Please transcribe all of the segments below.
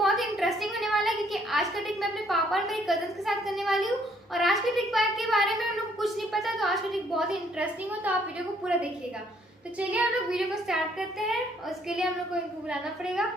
बहुत ही इंटरेस्टिंग होने वाला है, क्योंकि आज का ट्रिक मैं अपने पापा और मेरे कजन के साथ करने वाली हूँ। और आज के ट्रिक के बारे में हम लोग को कुछ नहीं पता, तो आज का ट्रिक बहुत ही इंटरेस्टिंग हो, तो आप वीडियो को पूरा देखिएगा। तो चलिए हम लोग वीडियो को स्टार्ट करते हैं, और उसके लिए हम लोग को इनको बुलाना पड़ेगा।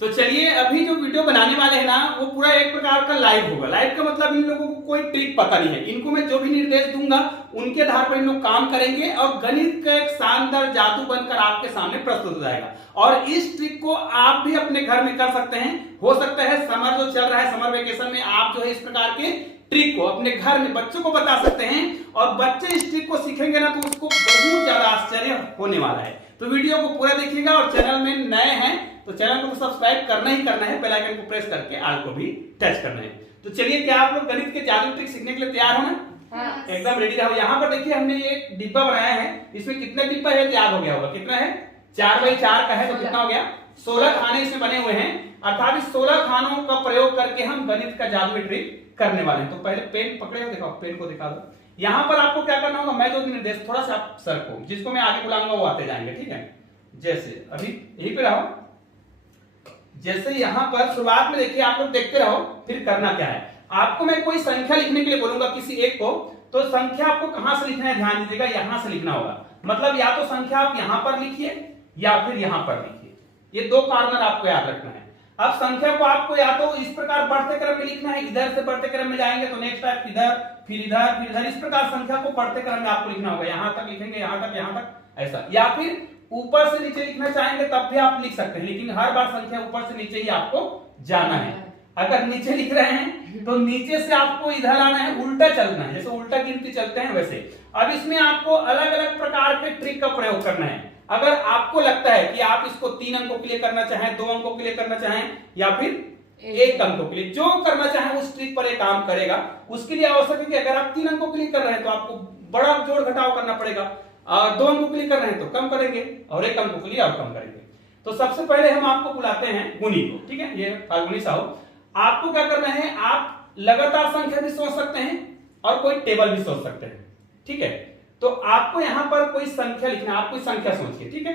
तो चलिए, अभी जो वीडियो बनाने वाले हैं ना, वो पूरा एक प्रकार का लाइव होगा। लाइव का मतलब इन लोगों को कोई ट्रिक पता नहीं है। इनको मैं जो भी निर्देश दूंगा उनके आधार पर इन लोग काम करेंगे, और गणित का एक शानदार जादू बनकर आपके सामने प्रस्तुत हो जाएगा। और इस ट्रिक को आप भी अपने घर में कर सकते हैं। हो सकता है समर जो चल रहा है, समर वेकेशन में आप जो है इस प्रकार के ट्रिक को अपने घर में बच्चों को बता सकते हैं, और बच्चे इस ट्रिक को सीखेंगे ना तो उसको बहुत ज्यादा आश्चर्य होने वाला है। तो वीडियो को पूरा देखिएगा, और चैनल में नए हैं तो चैनल को सब्सक्राइब करना ही करना है, बेल आइकन को प्रेस करके आल को भी टच करना है। तो चलिए, क्या आप लोग गणित के जादू ट्रिक सीखने के लिए तैयार हो ना? हाँ। एकदम रेडी रहो। यहाँ पर देखिए, हमने एक डिब्बा बनाया है। इसमें कितने डिब्बा है याद हो गया होगा? कितना है? 4x4 का है, तो कितना हो गया? 16 खाने इसमें बने हुए हैं। अर्थात इस 16 खानों का प्रयोग करके हम गणित का जादुई ट्रिक करने वाले हैं। तो पहले पेन पकड़े हो, देखो पेन को दिखा दो। यहाँ पर आपको क्या करना होगा, मैं जो निर्देश थोड़ा सा आप सर को, जिसको मैं आगे बुलाऊंगा वो आते जाएंगे, ठीक है? जैसे अभी यहीं पे रहो। जैसे यहाँ पर शुरुआत में देखिए, आप लोग देखते रहो, फिर करना क्या है। आपको मैं कोई संख्या लिखने के लिए बोलूंगा किसी एक को, तो संख्या आपको कहां से लिखना है ध्यान दीजिएगा, यहां से लिखना होगा। मतलब या तो संख्या आप यहां पर लिखिए या फिर यहां पर लिखिए। ये दो कॉर्नर आपको याद रखना है। अब संख्या को आपको या तो इस प्रकार बढ़ते क्रम में लिखना है, इधर से बढ़ते क्रम में जाएंगे तो नेक्स्ट टाइप इधर, फिर इधर, फिर इधर, इस प्रकार संख्या को बढ़ते क्रम में आपको लिखना होगा। यहां तक लिखेंगे, यहां तक, ऐसा। या फिर ऊपर से नीचे लिखना चाहेंगे तब भी आप लिख सकते हैं, लेकिन हर बार संख्या ऊपर से नीचे ही आपको जाना है। अगर नीचे लिख रहे हैं तो नीचे से आपको इधर आना है, उल्टा चलना है, जैसे उल्टा गिनती चलते हैं वैसे। अब इसमें आपको अलग अलग प्रकार के ट्रिक का प्रयोग करना है। अगर आपको लगता है कि आप इसको 3 अंकों के लिए करना चाहें, 2 अंकों के लिए करना चाहें, या फिर 1 अंकों के लिए, जो करना चाहें उस ट्रिक पर ये काम करेगा। उसके लिए आवश्यक है कि अगर आप 3 अंकों के लिए कर रहे हैं तो आपको बड़ा जोड़ घटाव करना पड़ेगा, 2 अंकों के लिए कर रहे हैं तो कम करेंगे, और 1 अंकों के लिए और कम करेंगे। तो सबसे पहले हम आपको बुलाते हैं गुणी को, ठीक है? ये फाल्गुनी साहब, आपको क्या करना है, आप लगातार संख्या भी सोच सकते हैं और कोई टेबल भी सोच सकते हैं, ठीक है? तो आपको यहां पर कोई संख्या लिखना है, आप कोई संख्या सोचिए, ठीक है?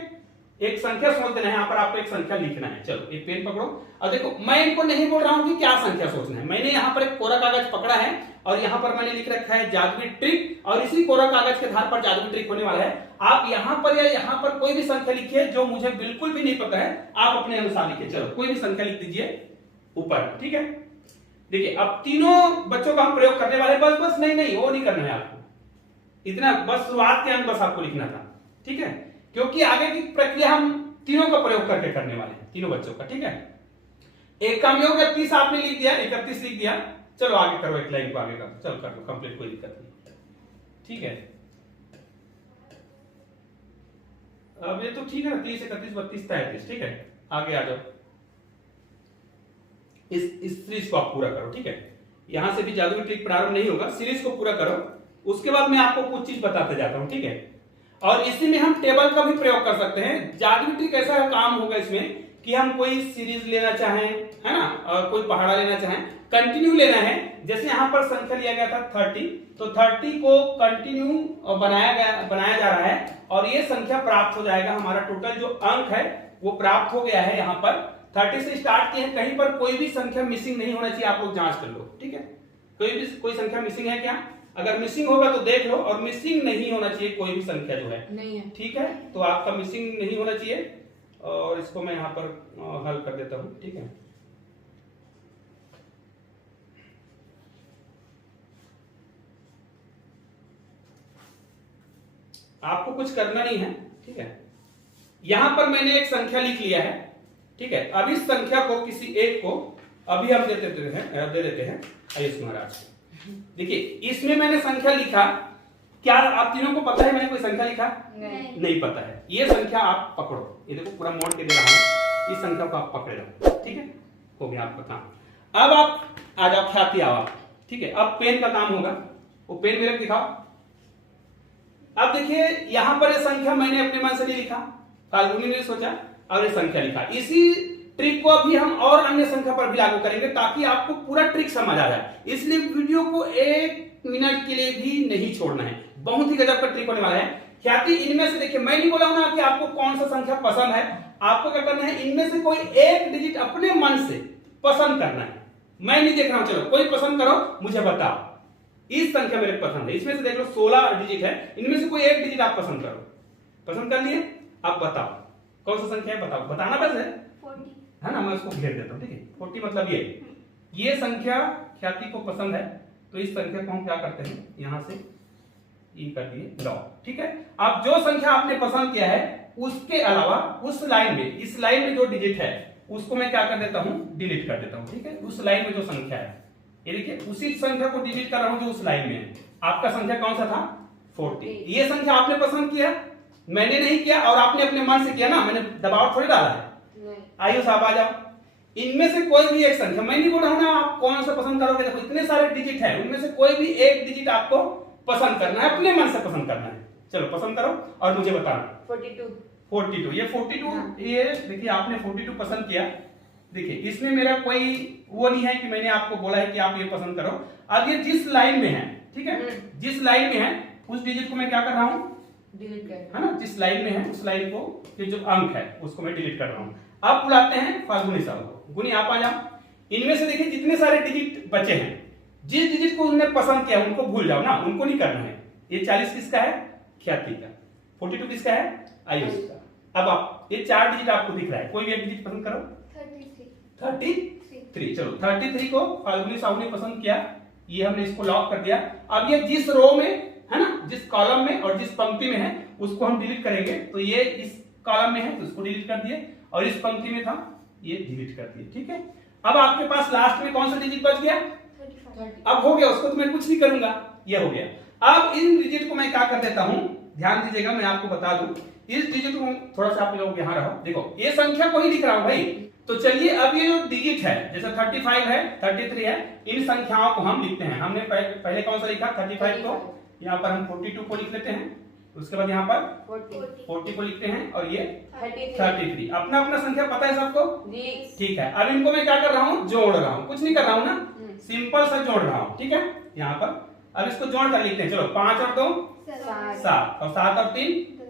एक संख्या सोच देना है, यहां पर आपको एक संख्या लिखना है। चलो एक पेन पकड़ो, और देखो मैं इनको नहीं बोल रहा हूं कि क्या संख्या सोचना है। मैंने यहां पर एक कोरा कागज पकड़ा है, और यहां पर मैंने लिख रखा है जादुई ट्रिक, और इसी कोरा कागज के आधार पर जादुई ट्रिक होने वाला है। आप यहां पर या यहां पर कोई भी संख्या लिखिए, जो मुझे बिल्कुल भी नहीं पता है, आप अपने अनुसार लिखिए। चलो कोई भी संख्या लिख दीजिए ऊपर, ठीक है? देखिए, अब तीनों बच्चों का हम प्रयोग करने वाले, बस नहीं वो नहीं करना है आपको, इतना बस शुरुआत के अंक बस आपको लिखना था, ठीक है? क्योंकि आगे की प्रक्रिया हम तीनों का प्रयोग करके करने वाले हैं, तीनों बच्चों का, ठीक है? एक काम योग 30 आपने लिख दिया, 31 लिख दिया। चलो आगे करो, एक लाइन को आगे करो, चलो कर लो कंप्लीट, कोई दिक्कत नहीं, ठीक है? अब ये तो ठीक है ना, 30, 31, 32, 33, ठीक है? आगे आ जाओ, इस सीरीज को आप पूरा करो, ठीक है? यहां से भी जादुई ट्रिक प्रारंभ नहीं होगा, सीरीज को पूरा करो। उसके बाद मैं आपको कुछ चीज बताते जाता हूं, ठीक है? और इसी में हम टेबल का भी प्रयोग कर सकते हैं। जादुई ट्रिक ऐसा काम होगा इसमें कि हम कोई सीरीज लेना चाहें, है ना, और कोई पहाड़ा लेना चाहें, कंटिन्यू लेना है। जैसे यहां पर संख्या लिया गया था 30, तो 30 को कंटिन्यू बनाया जा रहा है, और ये संख्या प्राप्त हो जाएगा। हमारा टोटल जो अंक है वो प्राप्त हो गया है। यहाँ पर 30 से स्टार्ट किए हैं, कहीं पर कोई भी संख्या मिसिंग नहीं होना चाहिए, आप लोग जांच कर लो, ठीक है? कोई संख्या मिसिंग है क्या? अगर मिसिंग होगा तो देख लो, और मिसिंग नहीं होना चाहिए कोई भी संख्या जो है, नहीं है, ठीक है? तो आपका मिसिंग नहीं होना चाहिए, और इसको मैं यहां पर हल कर देता हूं, ठीक है? आपको कुछ करना नहीं है, ठीक है? यहां पर मैंने एक संख्या लिख लिया है, ठीक है? अब इस संख्या को किसी एक को अभी हम दे देते हैं आयुष महाराज को। देखिए, इसमें मैंने संख्या लिखा, क्या आप तीनों को पता है मैंने कोई संख्या लिखा? नहीं पता है। ये संख्या आप पकड़ो, ये देखो पूरा मोड़ के दे रहा हूं, इस संख्या को आप पकड़े रहो, ठीक है? हो गया आपका काम। अब आप आ जाओ, ख्याति आओ, ठीक है? अब पेन का काम होगा, वो पेन मेरे दिखाओ। अब देखिए, यहां पर ये संख्या मैंने अपने मन से नहीं लिखा, फाल्गुनी ने सोचा और ये संख्या लिखा। इसी ट्रिक को अभी हम और अन्य संख्या पर भी लागू करेंगे, ताकि आपको पूरा ट्रिक समझ आ जाए। इसलिए वीडियो को 1 मिनट के लिए भी नहीं छोड़ना है, बहुत ही गजब का ट्रिक होने वाला है। ख्याति, इनमें से देखिए, मैं नहीं बोला ना कि आपको कौन सा संख्या पसंद है, आपको क्या करना है, इनमें से कोई एक डिजिट अपने मन से पसंद करना है। मैं नहीं देख रहा हूं, चलो कोई पसंद करो, मुझे बताओ इस संख्या मेरे पसंद है, इसमें से देख लो 16 डिजिट है, इनमें से कोई एक डिजिट आप पसंद करो। पसंद कर लिए, आप बताओ कौन सा संख्या है, बताओ, बताना बस है 40 है ना। मैं उसको घेर देता हूं, ठीक है। 40 मतलब ये संख्या ख्याति को पसंद है, तो इस संख्या को हम क्या करते हैं, यहां से ई कर दिए लॉग, ठीक है। अब जो संख्या आपने पसंद किया है उसके अलावा उस लाइन में, इस लाइन में जो डिजिट है उसको मैं क्या कर देता हूं, डिलीट कर देता हूं, ठीक है। उस लाइन में जो संख्या है, ये देखिए उसी संख्या को डिलीट कर रहा हूं जो उस लाइन में है। आपका संख्या कौन सा था, 40। ये संख्या आपने पसंद किया, मैंने नहीं किया, और आपने अपने मन से किया ना, मैंने दबाव थोड़ी डाला है। आइए साहब आ जाओ, इनमें से कोई भी एक संख्या, मैं नहीं बोल रहा हूं ना आप कौन सा पसंद करोगे, देखो इतने सारे डिजिट है, उनमें से कोई भी एक डिजिट आपको पसंद करना है, अपने मन से पसंद करना है। चलो पसंद करो और मुझे बताना। 42 ये 42 हाँ। ये देखिए आपने 42 पसंद किया, देखिए इसमें मेरा कोई वो नहीं है कि मैंने आपको बोला है कि आप ये पसंद करो। अब ये जिस लाइन में है, ठीक है, जिस लाइन में है उस डिजिट को मैं क्या कर रहा हूं, डिलीट कर, है ना। जिस लाइन में है उस लाइन को, ये जो अंक है उसको मैं डिलीट कर रहा हूं। अब बुलाते हैं फाल्गुनी साहब को। गुनी आप आ जाओ, इनमें से देखिए जितने सारे डिजिट बचे हैं, जिस डिजिट को उन्होंने पसंद किया उनको भूल जाओ ना, उनको नहीं करना है। ये 40 किसका है, ख्याति का। 42 किसका है, आयुष का। अब आप ये 4 डिजिट आपको दिख रहा है, कोई भी एक डिजिट पसंद करो। 33 चलो 33 को फाल्गुनी साहब ने पसंद किया, ये हमने इसको लॉक कर दिया। अब ये जिस रो में है ना, जिस कॉलम में और जिस पंक्ति में है उसको हम डिलीट करेंगे। तो ये इस कॉलम में है तो उसको डिलीट कर दिए, और इस पंक्ति में था ये डिलीट कर दिए, ठीक है। अब आपके पास लास्ट में कौन सा डिजिट बच गया, 35। अब हो गया, उसको तो मैं कुछ नहीं करूंगा, ये हो गया। अब इन डिजिट को मैं क्या कर देता हूं, ध्यान दीजिएगा, मैं आपको बता दूं, इस डिजिट को थोड़ा सा आप लोग यहां रहो, देखो ये संख्या को ही लिख रहा हूं भाई। तो चलिए अब ये जो डिजिट है, जैसे 35 है, 33 है, इन संख्याओं को हम लिखते हैं। हमने पहले कौन सा लिखा, 35 को, यहाँ पर हम 42 को लिख लेते हैं, उसके बाद यहाँ पर 40 को लिखते हैं, और ये 33। अपना अपना संख्या पता है सबको, ठीक है। अब इनको मैं क्या कर रहा हूँ, जोड़ रहा हूँ, कुछ नहीं कर रहा हूँ ना, सिंपल सा जोड़ रहा हूँ, ठीक है। यहाँ पर अब इसको जोड़ कर लिखते हैं, चलो 5 और 2 7, और 7 और 3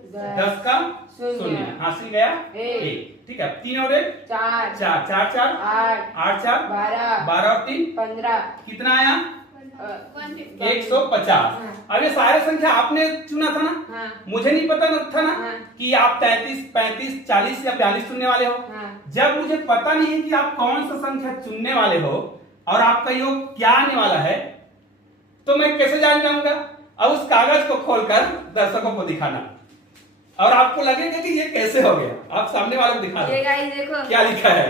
10 का 0, हासिल गया 1, ठीक है। 3 और 1 4 4 4 4 8 4 12 और 3 15, कितना आया 150। अब ये सारे संख्या आपने चुना था ना, मुझे नहीं पता था ना कि आप 33 35 40 या 42 चुनने वाले हो। जब मुझे पता नहीं है कि आप कौन सा संख्या चुनने वाले हो और आपका योग क्या आने वाला है, तो मैं कैसे जान जाऊंगा। अब उस कागज को खोलकर दर्शकों को दिखाना, और आपको लगेगा कि ये कैसे हो गया। आप सामने वाले को दिखा दो, देखो क्या लिखा है,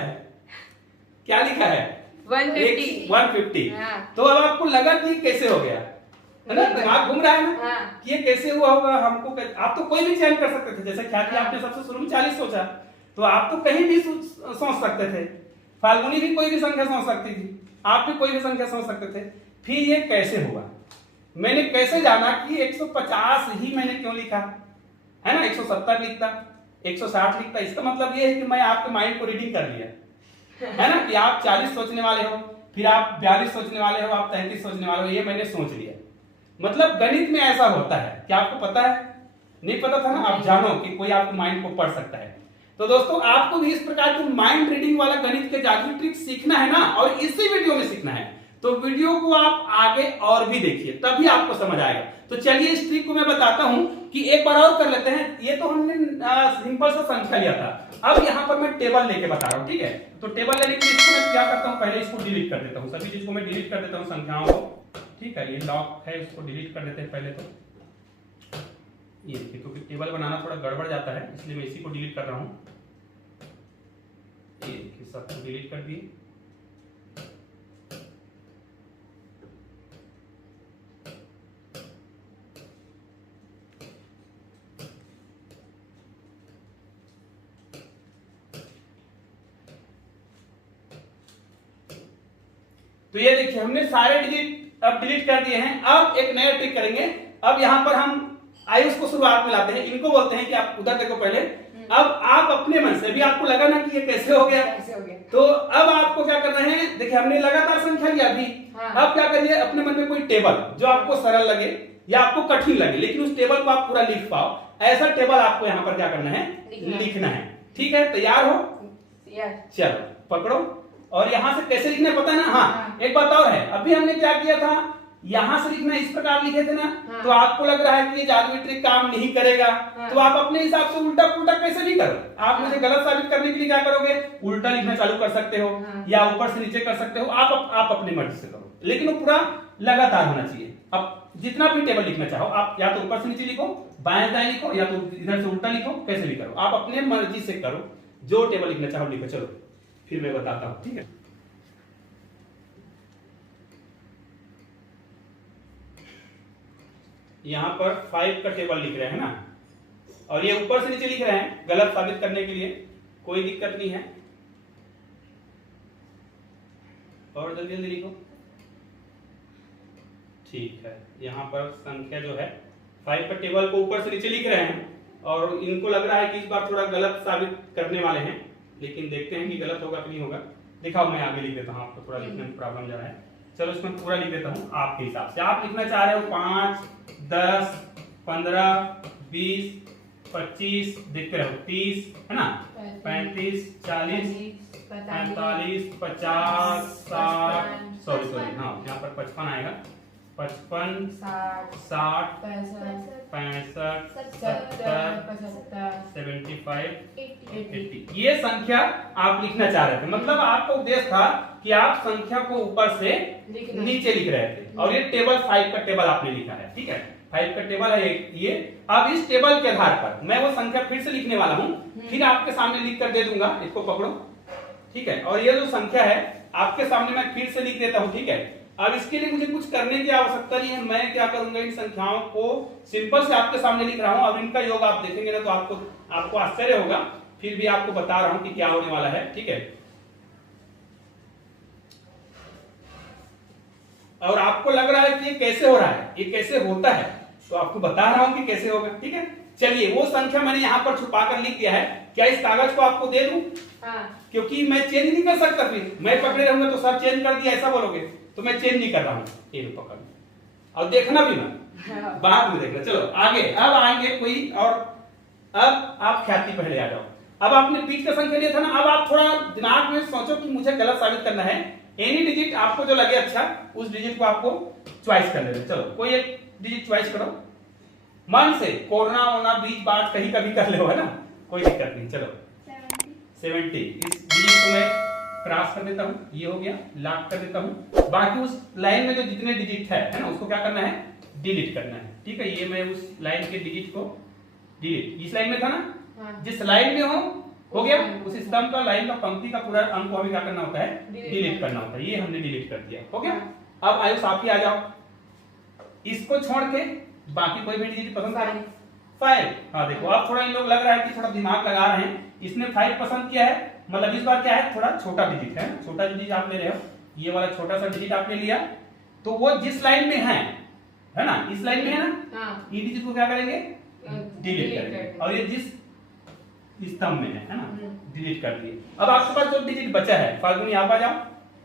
क्या लिखा है 150। तो अब आपको लगा कि कैसे हो गया, है ना, दिमाग घूम रहा है ना कि ये कैसे हुआ होगा। हमको आप तो कोई भी चयन कर सकते थे, जैसे ख्याति आपने सबसे शुरू में 40 सोचा, तो आप तो कहीं भी सोच सकते थे। फाल्गुनी भी कोई भी संख्या सोच सकती थी, आप भी कोई भी संख्या सोच सकते थे। फिर ये कैसे हुआ, मैंने कैसे जाना कि 150 ही मैंने क्यों लिखा, है ना, 170 लिखता, 160 लिखता। इसका मतलब ये है कि मैं आपके माइंड को रीडिंग कर लिया, है ना, कि आप 40 सोचने वाले हो, फिर आप 42 सोचने वाले हो, आप 33 सोचने वाले हो, ये मैंने सोच लिया। मतलब गणित में ऐसा होता है, क्या आपको पता है, नहीं पता था ना, आप जानो कि कोई आपके माइंड को पढ़ सकता है। तो दोस्तों आपको भी इस प्रकार की माइंड रीडिंग वाला गणित के जादू ट्रिक सीखना है ना, और इसी वीडियो में सीखना है, तो वीडियो को आप आगे और भी देखिए, तभी आपको समझ आएगा। तो चलिए इस ट्रिक को मैं बताता हूं कि एक बार और कर लेते हैं। ये तो हमने सिंपल सा संख्या लिया था, अब यहां पर मैं टेबल लेके बता रहा हूं, ठीक है। तो टेबल लेने के लिए इसको मैं क्या करता हूं, पहले इसको डिलीट कर देता हूं, सभी चीज को मैं डिलीट कर देता हूं, संख्याओं को, ठीक है। ये लॉक है, इसको डिलीट कर देते हैं पहले। तो ये देखिए, क्योंकि टेबल बनाना थोड़ा गड़बड़ जाता है, इसलिए मैं इसी को डिलीट कर रहा हूं। ये देखिए, सब डिलीट कर दिए। तो ये देखिए हमने सारे डिजिट अब डिलीट कर दिए हैं। अब एक नया ट्रिक करेंगे। अब यहाँ पर हम आयुष को शुरुआत में लाते हैं, इनको बोलते हैं कि आप उधर देखो पहले। अब आप अपने मन से भी, आपको लगा ना कि ये कैसे हो गया, तो अब आपको क्या करना है, देखिए हमने लगातार संख्या लिया अभी। अब क्या करिए, अपने मन में कोई टेबल जो आपको सरल लगे या आपको कठिन लगे, लेकिन उस टेबल को आप पूरा लिख पाओ, ऐसा टेबल आपको यहाँ पर क्या करना है, लिखना है, ठीक है, तैयार हो? चलो पकड़ो। और यहां से कैसे लिखना है पता है ना? हाँ, एक बात और है, अभी हमने क्या किया था, यहां से लिखना इस प्रकार लिखे थे ना। हाँ। तो आपको लग रहा है कि ये जादुई ट्रिक काम नहीं करेगा। हाँ। तो आप अपने हिसाब से उल्टा पुल्टा कैसे भी करो। आप मुझे गलत साबित करने के लिए क्या करोगे, उल्टा लिखना चालू कर सकते हो। हाँ। या ऊपर से नीचे कर सकते हो, आप अपनी मर्जी से करो, लेकिन वो पूरा लगातार होना चाहिए। अब जितना भी टेबल लिखना चाहो आप, या तो ऊपर से नीचे लिखो, बाएं दाएं लिखो, या तो इधर से उल्टा लिखो, कैसे भी करो, आप अपने मर्जी से करो, जो टेबल लिखना चाहो लिखो। चलो फिर मैं बताता हूं, ठीक है। यहां पर 5 का टेबल लिख रहे हैं ना, और ये ऊपर से नीचे लिख रहे हैं गलत साबित करने के लिए, कोई दिक्कत नहीं है। और जल्दी जल्दी लिखो, ठीक है। यहाँ पर संख्या जो है 5 का टेबल को ऊपर से नीचे लिख रहे हैं, और इनको लग रहा है कि इस बार थोड़ा गलत साबित करने वाले हैं, लेकिन देखते हैं कि गलत होगा कि नहीं होगा। दिखाओ, मैं आगे लिख देता हूँ, आपको थोड़ा लिखने में प्रॉब्लम जा रहा है। चलो इसमें पूरा लिख देता हूँ आपके हिसाब से। आप लिखना चाह रहे हो 5, 10, 15, 20, 25, देखते रहो, 30 है ना, 35, 40, 45, 50, 60, सॉरी हाँ यहाँ पर 55 आएगा, 55, 60, 65, 70, 75, 80। ये संख्या आप लिखना चाह रहे थे, मतलब आपका उद्देश्य था कि आप संख्या को ऊपर से नीचे लिख रहे थे, और ये टेबल 5 का टेबल आपने लिखा है, ठीक है। 5 का टेबल है ये। अब इस टेबल के आधार पर मैं वो संख्या फिर से लिखने वाला हूँ, फिर आपके सामने लिख कर दे दूंगा, इसको पकड़ो, ठीक है। और ये जो संख्या है आपके सामने मैं फिर से लिख देता हूँ, ठीक है। अब इसके लिए मुझे कुछ करने की आवश्यकता नहीं है, मैं क्या करूंगा, इन संख्याओं को सिंपल से आपके सामने लिख रहा हूं। अब इनका योग आप देखेंगे ना तो आपको आश्चर्य होगा, फिर भी आपको बता रहा हूं कि क्या होने वाला है, ठीक है। और आपको लग रहा है कि ये कैसे हो रहा है, ये कैसे होता है, तो आपको बता रहा हूं कि कैसे होगा, ठीक है। चलिए, वो संख्या मैंने यहाँ पर छुपा कर लिख दिया है, क्या इस कागज को आपको दे दूं? क्योंकि मैं चेंज नहीं कर सकता, फिर मैं पकड़े रहूंगा तो सर चेंज कर दिया ऐसा बोलोगे, तो मैं चेंज नहीं कर रहा हूं। ये पकड़, और देखना भी ना, बाद में देखना। चलो आगे, अब आएंगे कोई और। अब आप ख्याति पहले आ जाओ। अब आपने बीच का संख्या लिया था ना, अब आप थोड़ा दिमाग में सोचो कि मुझे गलत साबित करना है। एनी डिजिट आपको जो लगे अच्छा, उस डिजिट को आपको चॉइस कर लेना। चलो कोई एक डिजिट चॉइस करो मन से, कोरोना वोना बीच बात कहीं कभी कर ले, है ना, कोई दिक्कत नहीं। चलो 70, इस डिजिट को मैं क्रॉस कर देता हूं, ये हो गया, लॉक कर देता हूं। बाकी उस लाइन में जो जितने डिजिट है ना, उसको क्या करना है, डिलीट करना है, ठीक है। ये मैं उस लाइन के डिजिट को डिलीट, इस लाइन में था ना, जिस लाइन में हो गया, उस स्तंभ का, लाइन का, पंक्ति का पूरा अंक को हमें क्या करना होता है, डिलीट करना होता है। ये हमने डिलीट कर दिया, हो गया। अब आयुष आप ही आ जाओ, इसको छोड़ के बाकी कोई भी डिजिट पसंद आ रही है, 5। हाँ देखो, अब थोड़ा इन लोग लग रहा है कि थोड़ा दिमाग लगा रहे हैं, इसने 5 पसंद किया है, मतलब इस बार क्या है, थोड़ा छोटा डिजिट है, छोटा डिजिट आप ले रहे हो, ये वाला छोटा सा डिजिट आपने लिया, तो वो जिस लाइन में है ना, इस लाइन में है ना, ये डिजिट को क्या करेंगे, डिलीट करेंगे, और ये जिस स्तंभ में है ना, डिलीट कर दिए। अब आपके पास जो डिजिट बचा है, फाल्गुनी आप आ जाओ,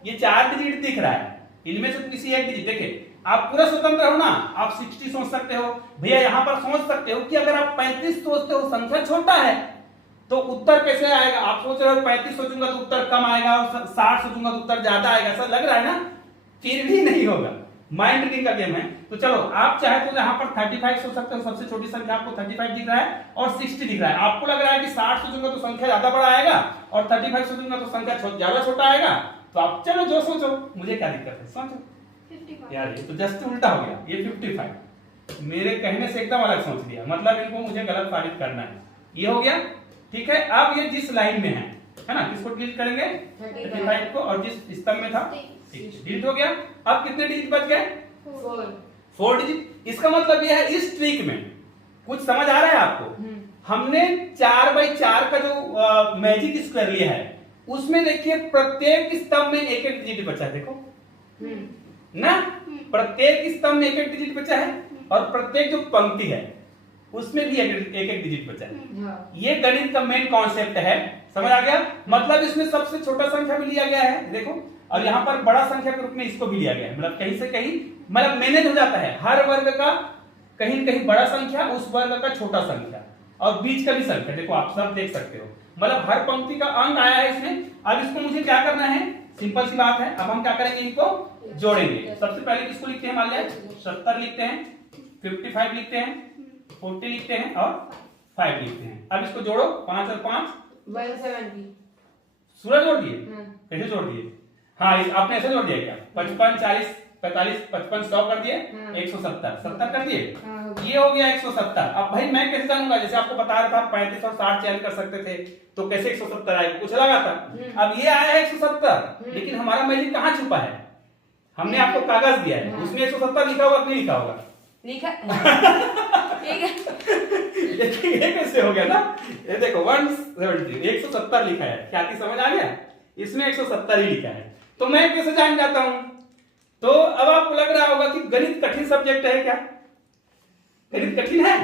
ये 4 डिजिट दिख रहा है, इनमें से किसी एक डिजिट, देखिए आप पूरा स्वतंत्र हो ना, आप 60 सोच सकते हो भैया, यहां पर सोच सकते हो कि अगर आप 35 सोचते हो, संख्या छोटा है, तो उत्तर कैसे आएगा। आप सोच रहे हो 35 सोचूंगा तो उत्तर कम आएगा, और 60 सोचूंगा तो उत्तर ज्यादा आएगा, ऐसा लग रहा है ना, फिर भी नहीं होगा, माइंड रीडिंग का गेम है। तो चलो, आप चाहे तो यहाँ पर 35 सोच सकते हो, सबसे छोटी संख्या आपको 35 दिख रहा है, और 60 दिख रहा है। आपको लग रहा है कि 60 सोचूंगा तो संख्या ज्यादा बड़ा आएगा, और 35 सोचूंगा तो संख्या ज्यादा छोटा आएगा, तो आप चलो जो सोचो, मुझे क्या दिक्कत है, सोचो। यार ये तो जस्ट उल्टा हो गया, ये 55 मेरे कहने से एकदम अलग सोच लिया, मतलब इनको मुझे गलत साबित करना है, ये हो गया, ठीक है। अब ये जिस लाइन में है ना, किसको डिलीट करेंगे, 35 को, और जिस स्तंभ में था, डिलीट हो गया। अब कितने डिजिट बच गए, 4 डिजिट। इसका मतलब यह है, इस ट्रिक में कुछ समझ आ रहा है आपको। हमने 4x4 का जो मैजिक स्क्वायर लिया है, उसमें देखिए प्रत्येक स्तंभ में एक एक डिजिट बचा है, देखो ना, प्रत्येक स्तंभ में एक एक डिजिट बचा है, और प्रत्येक जो पंक्ति है उसमें भी एक एक डिजिट बचा है। ये गणित का मेन कॉन्सेप्ट है, समझ आ गया। मतलब इसमें सबसे छोटा संख्या भी लिया गया है, देखो, और यहाँ पर बड़ा संख्या के रूप में इसको भी लिया गया है, मतलब कहीं से कहीं मतलब मैनेज हो जाता है, हर वर्ग का कहीं न कहीं बड़ा संख्या, उस वर्ग का छोटा संख्या, और बीच का भी संख्या, देखो आप सब देख सकते हो, मतलब हर पंक्ति का अंक आया है इसमें। अब इसको मुझे क्या करना है, सिंपल सी बात है, अब हम क्या करेंगे, इनको जोड़ेंगे। सबसे पहले किसको लिखते हैं, मान लिया 70 लिखते हैं, 55 लिखते हैं, 40 लिखते हैं और 5 लिखते हैं। अब इसको जोड़ो, 5 और 5 170। सूरज जोड़ दिए, कैसे जोड़ दिए, हाँ आपने ऐसे जोड़ दिया क्या, 55 40 45 55 100 कर दिए, 170 70 कर दिए, ये हो गया 170। अब भाई मैं कैसे जानूंगा, जैसे आपको बता रहा था 35 और 60 चेंज कर सकते थे, तो कैसे 170 आएगा, कुछ लगा था। अब ये आया है 170, लेकिन हमारा मैजिक कहाँ छुपा है, हमने आपको कागज दिया है, उसमें 170 लिखा होगा कि नहीं लिखा होगा, लिखा ये कैसे हो गया ना, ये देखो 170 170 लिखा है, क्या की समझ आ गया, इसमें 170 ही लिखा है। तो मैं कैसे जान जाता हूं, तो अब आपको लग रहा होगा कि गणित कठिन सब्जेक्ट है क्या, गणित कठिन है,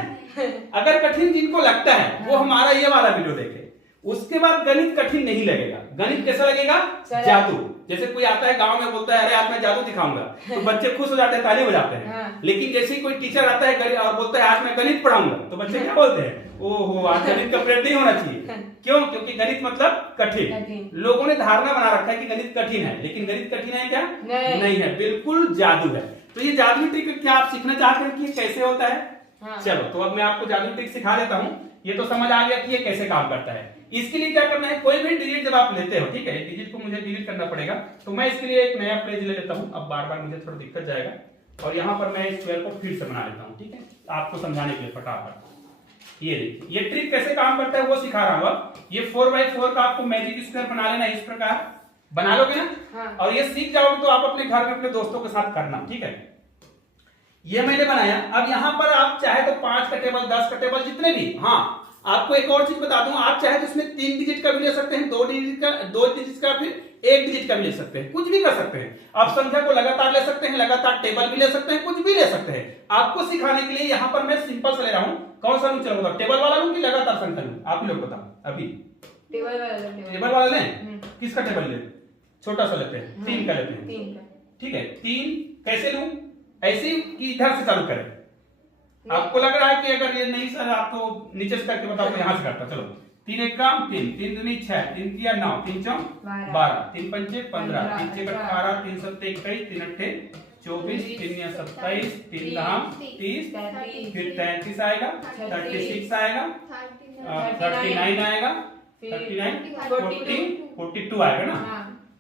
अगर कठिन जिनको लगता है वो हमारा ये वाला वीडियो देखे, उसके बाद गणित कठिन नहीं लगेगा। गणित कैसा लगेगा, जादू। जैसे कोई आता है गांव में बोलता है अरे आज मैं जादू दिखाऊंगा, तो बच्चे खुश हो जाते हैं, ताली बजाते हैं। लेकिन जैसे ही कोई टीचर आता है और बोलता है आज मैं गणित पढ़ाऊंगा, तो बच्चे क्या बोलते हैं, ओहो आज गणित का पीरियड नहीं होना चाहिए। क्यों, क्योंकि गणित मतलब कठिन। लोगों ने धारणा बना रखा है कि गणित कठिन है, लेकिन गणित कठिन है क्या, नहीं है, बिल्कुल जादू है। तो ये जादू ट्रिक क्या आप सीखना चाहते हैं कि कैसे होता है, चलो तो अब मैं आपको जादू ट्रिक सिखा देता हूँ। ये तो समझ आ गया कि ये कैसे काम करता है। इसके लिए क्या करना है, कोई भी डिजिट जब आप लेते हो, ठीक है, डिजिट को मुझे डिलीट करना पड़ेगा, तो मैं इसके लिए एक नया पेज ले लेता हूँ। अब बार बार मुझे थोड़ा दिक्कत जाएगा, और यहाँ पर मैं स्क्वायर को फिर से बना लेता हूँ, ठीक है, आपको समझाने के लिए फटाफट। ये देखिए ये ट्रिक कैसे काम करता है वो सिखा रहा हूँ। अब ये 4x4 का आपको मैजिक स्क्वायर बना लेना, इस प्रकार बना लोगे ना, और ये सीख जाओगे तो आप अपने घर में अपने दोस्तों के साथ करना, ठीक है। ये मैंने बनाया। अब यहाँ पर आप चाहे तो 5 का टेबल, 10 का टेबल, जितने भी, हाँ आपको एक और चीज बता दूं, आप चाहे तो इसमें 3 डिजिट का भी ले सकते हैं, 2 डिजिट का, फिर 1 डिजिट का भी ले सकते हैं, कुछ भी कर सकते हैं। आप संख्या को लगातार ले सकते हैं, लगातार टेबल भी ले सकते हैं, कुछ भी ले सकते हैं। आपको सिखाने के लिए यहाँ पर मैं सिंपल से ले रहा हूँ। कौन सा लूं, चलो टेबल वाला लूं कि लगातार संख्या लूं, आप ही लोग बताओ। अभी टेबल वाला लें, किसका टेबल लें, छोटा सा लेते हैं, 3 का लेते हैं, ठीक है। 3 कैसे लूं, ऐसे ही इधर से चालू करें। आपको लग रहा है कि अगर ये नहीं सर आप तो नीचे से करके बताओ, तो यहाँ से करता, चलो 3 एक काम 3, 3 दूनी 6, 3 तिया 9, 3 चौक 12, 3 पंचे 15, 3 छह 18, 3 सत्ते 21, 3 अट्ठे 24, 3 या 27, 3 धाम 30, फिर 33 आएगा, 36 आएगा, 39 आएगा, 39, 40, 42 आएगा ना,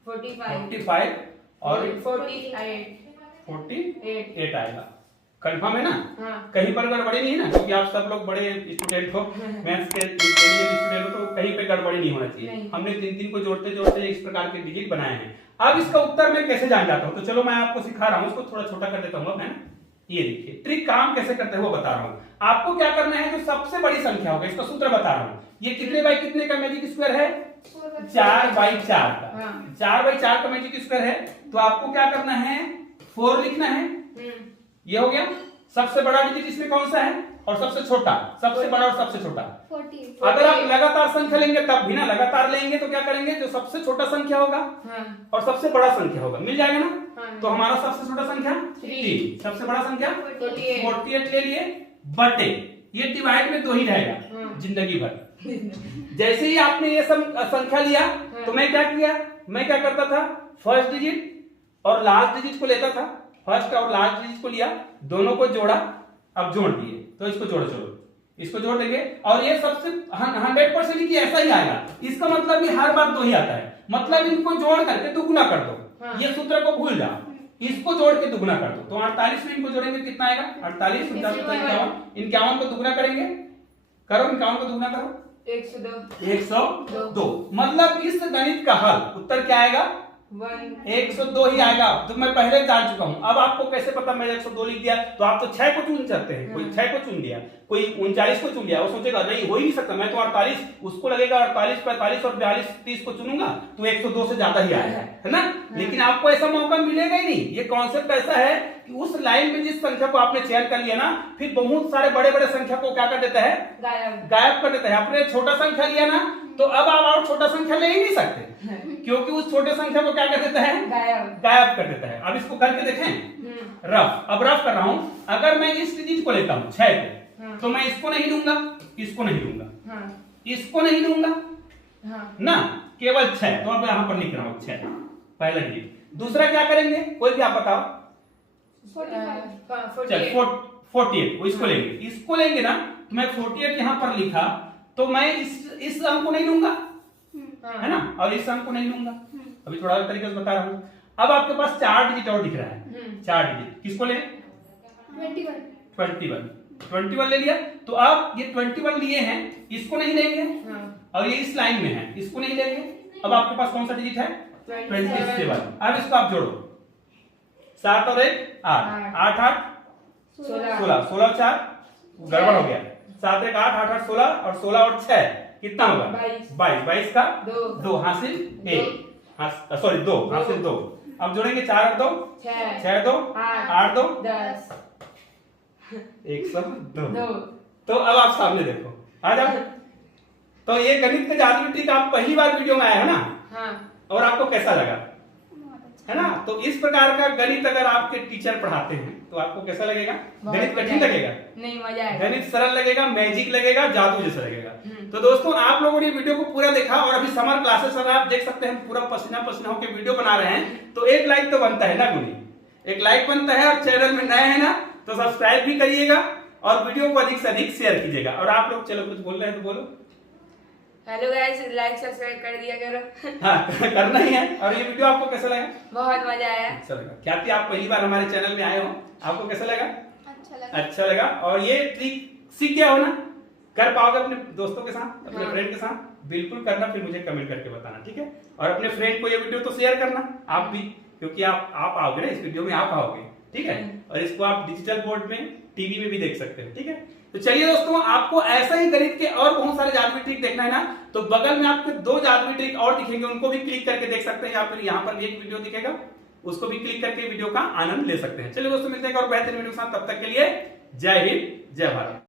45 और 48 आएगा। कंफर्म है ना, कहीं पर गड़बड़ी नहीं है ना, क्योंकि आप सब लोग बड़े स्टूडेंट हो, मैथ्स के स्टूडेंट हो, तो कहीं पे गड़बड़ी नहीं होना चाहिए। हमने 3 को जोड़ते जोड़ते इस प्रकार के डिजिट बनाए हैं। अब इसका उत्तर मैं कैसे जान जाता हूँ, तो चलो मैं आपको सिखा रहा हूँ, इसको थोड़ा छोटा कर देता हूँ मैं। ये देखिए ट्रिक काम कैसे करते हैं वो बता रहा हूँ। आपको क्या करना है, जो सबसे बड़ी संख्या होगा, इसका सूत्र बता रहा हूँ। ये कितने बाई कितने का मैजिक स्क्वायर है, 4/4 का, 4/4 का मैजिक स्क्वायर है। तो आपको क्या करना है, 4 लिखना है, ये हो गया। सबसे बड़ा डिजिट इसमें कौन सा है, और सबसे छोटा, सबसे बड़ा और सबसे छोटा 40। अगर आप लगातार संख्या लेंगे तब भी ना, लगातार लेंगे तो क्या करेंगे, जो सबसे छोटा संख्या होगा और सबसे बड़ा संख्या होगा मिल जाएगा ना। तो हमारा सबसे छोटा संख्या 3, सबसे बड़ा संख्या 48 ले लिए, बटे ये डिवाइड में 2 ही रहेगा जिंदगी भर। जैसे ही आपने ये संख्या लिया, तो मैं क्या किया, मैं क्या करता था, फर्स्ट डिजिट और लास्ट डिजिट को लेता था, फर्स्ट और लास्ट डिजिट को लिया, दोनों को जोड़ा, अब जोड़ दिए, तो इसको जोड़ो, चलो इसको जोड़ देंगे, और ये सबसे 100% कि ऐसा ही आएगा। इसका मतलब भी हर बार 2 ही आता है, मतलब इनको जोड़ करके दुगुना कर दो। ये सूत्र को भूल जाओ, इसको जोड़ के दुगुना कर दो। तो 48 में इनको जोड़ेंगे कितना आएगा, 48, 51 को दुगुना करेंगे, करो 51 को दुगुना करो, 102। मतलब इस गणित का हल उत्तर क्या आएगा, 102 ही आएगा। तो मैं पहले जान चुका हूं। अब आपको कैसे पता मैंने 102 लिख दिया, तो आप तो 6 को चुन सकते हैं, कोई 6 को चुन लिया, कोई 39 को चुन लिया, वो सोचेगा नहीं हो ही नहीं सकता, मैं तो 48, उसको लगेगा 48, 45 और 42, 30 को चुनूंगा तो 102 से ज्यादा ही आएगा, है ना। लेकिन आपको ऐसा मौका मिलेगा ही नहीं। ये कॉन्सेप्ट ऐसा है कि उस लाइन में जिस संख्या को आपने चयन कर लिया ना, फिर बहुत सारे बड़े बड़े संख्या को क्या कर देता है, गायब कर देता है। आपने छोटा संख्या लिया ना, तो अब आप और छोटा संख्या ले ही नहीं सकते, क्योंकि उस छोटे संख्या को क्या कर देता है, गायब कर देता है। अब इसको करके देखें रफ। अब रफ कर रहा हूं, अगर मैं इस डिजिट को लेता हूं 6 को, तो मैं इसको नहीं लूंगा, इसको नहीं लूंगा, हाँ इसको नहीं लूंगा हाँ ना, केवल 6, तो अब यहां पर लिख रहा हूं 6, पहला डिजिट। दूसरा क्या करेंगे, कोई भी आप बताओ। 45 चल 48 वो इसको लेंगे, इसको लेंगे ना, तो मैं 48 यहां पर लिखा, तो मैं इस अंक को नहीं लूंगा, है ना, और इस अंक को नहीं लूंगा। अभी थोड़ा अलग तरीके से बता रहा हूं। अब आपके पास 4 डिजिट और दिख रहा है, 4 डिजिट, किसको लें? 21 ले लिया। तो अब ये 21 लिए हैं, इसको नहीं लेंगे, और ये इस लाइन में है, इसको नहीं लेंगे। अब आपके पास कौन सा डिजिट है? 27। अब इसको आप जोड़ो, 7 और 1 8, 8 8 16, 16 4 गड़बड़ हो गया, 7 1 8 8 8 16 और 16 और 6 कितना होगा? 22, 22 का 2 हासिल 1, सॉरी 2 हासिल 2। अब जोड़ेंगे 4 और 2 6 2 8 2 10 102। तो अब आप सामने देखो, आ जाओ। तो ये गणित का जादुई ट्रिक आप पहली बार वीडियो में आए हो ना, हाँ और आपको कैसा लगा, है ना? तो इस प्रकार का गणित अगर आपके टीचर पढ़ाते हैं तो आपको कैसा लगेगा? गणित कठिन लगेगा? नहीं, मजा आएगा। गणित सरल लगेगा, मैजिक लगेगा, जादू जैसा लगेगा। तो दोस्तों आप लोगों ने वीडियो को पूरा देखा, और अभी समर क्लासेस अगर आप देख सकते हैं, पूरा पसीना पसीना होकर वीडियो बना रहे हैं, तो एक लाइक तो बनता है ना गुनी, एक लाइक बनता है। और चैनल में नए हैं ना, तो सब्सक्राइब भी करिएगा और वीडियो को अधिक से अधिक शेयर कीजिएगा। और आप लोग चलो कुछ बोल रहे हैं तो बोलो। हेलो गाइस, लाइक सब्सक्राइब कर दिया करो। हाँ करना ही है। और ये वीडियो आपको कैसा लगा? बहुत मजा आया। अच्छा लगा। ख्याति आप पहली बार हमारे चैनल में आए हो, आपको कैसा लगा? अच्छा लगा। और ये ट्रिक सीख गया हो ना, कर पाओगे अपने दोस्तों के साथ, अपने फ्रेंड के साथ? बिल्कुल करना, फिर मुझे कमेंट करके बताना, ठीक है? और अपने फ्रेंड को ये वीडियो तो शेयर करना आप भी, क्योंकि आप आओगे ना इस वीडियो में, आप आओगे, ठीक है? और इसको आप डिजिटल बोर्ड में, टीवी में भी देख सकते हैं, ठीक है? तो चलिए दोस्तों, आपको ऐसा ही गणित के और बहुत सारे जादुई ट्रिक देखना है ना, तो बगल में आपको 2 जादुई ट्रिक और दिखेंगे, उनको भी क्लिक करके देख सकते हैं, या फिर यहाँ पर भी एक वीडियो दिखेगा, उसको भी क्लिक करके वीडियो का आनंद ले सकते हैं। चलिए दोस्तों, मिलते हैं और बेहतरीन वीडियो के साथ, तब तक के लिए जय हिंद, जय भारत।